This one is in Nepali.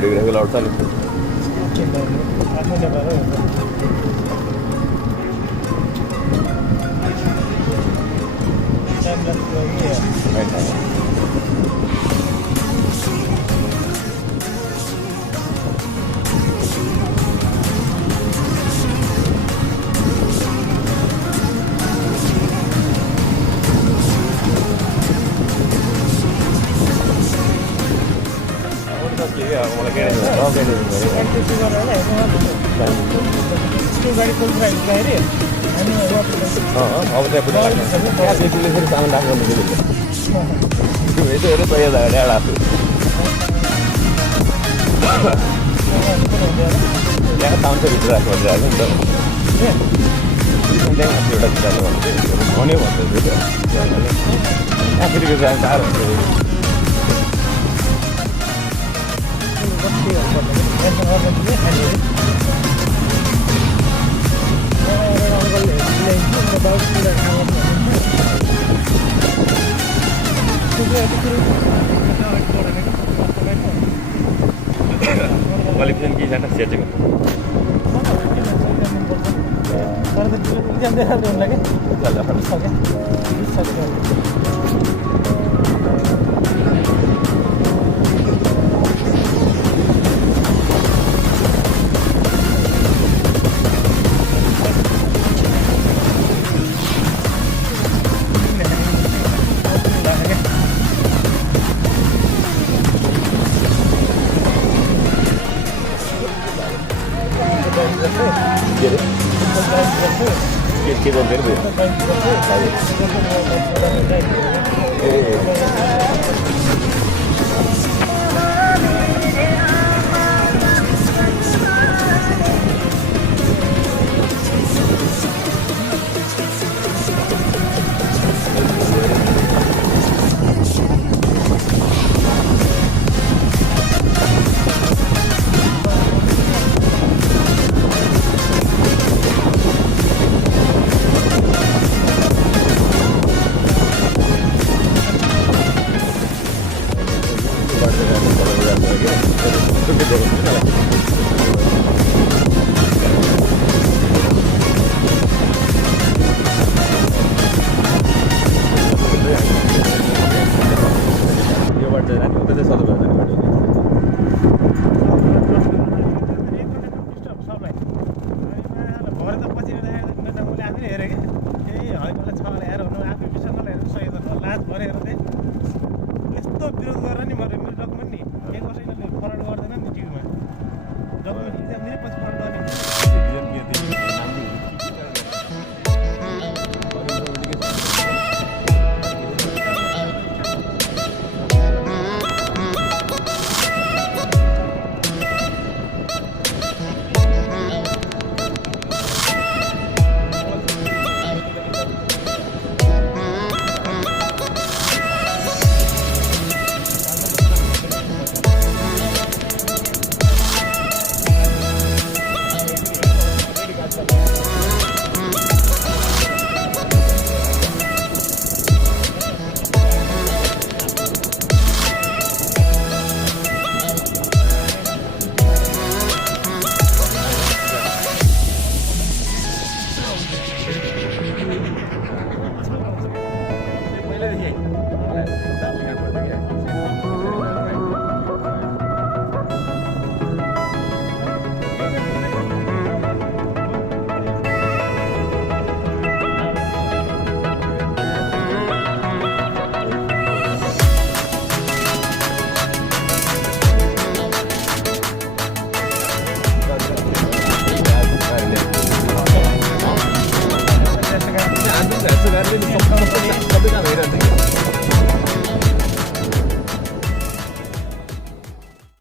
भिडियोग्राफी लाउँछ नि आफ्नो नेपाल हो टाइम लाग्छ मलाई के गाडी खोलिरहेको बाहिर हामी अब त्यहाँ पुरा त्यहाँ फेरि सामान राख्नु यसो हेऱ्यो तयार जाँदा डाँडा त्यहाँ टाउनभित्र राख्नु भनिरहेको नि त त्यहाँ एउटा कुराले भन्यो भन्दैछु त्यहाँ फेरि साह्रो हुन्छ क्वालिफिकेसन के छैन सेचेको के गर्दैन यस्तो विरोध गरेर नि मेरो डकुमेन्ट नि के कसैले फरवर्ड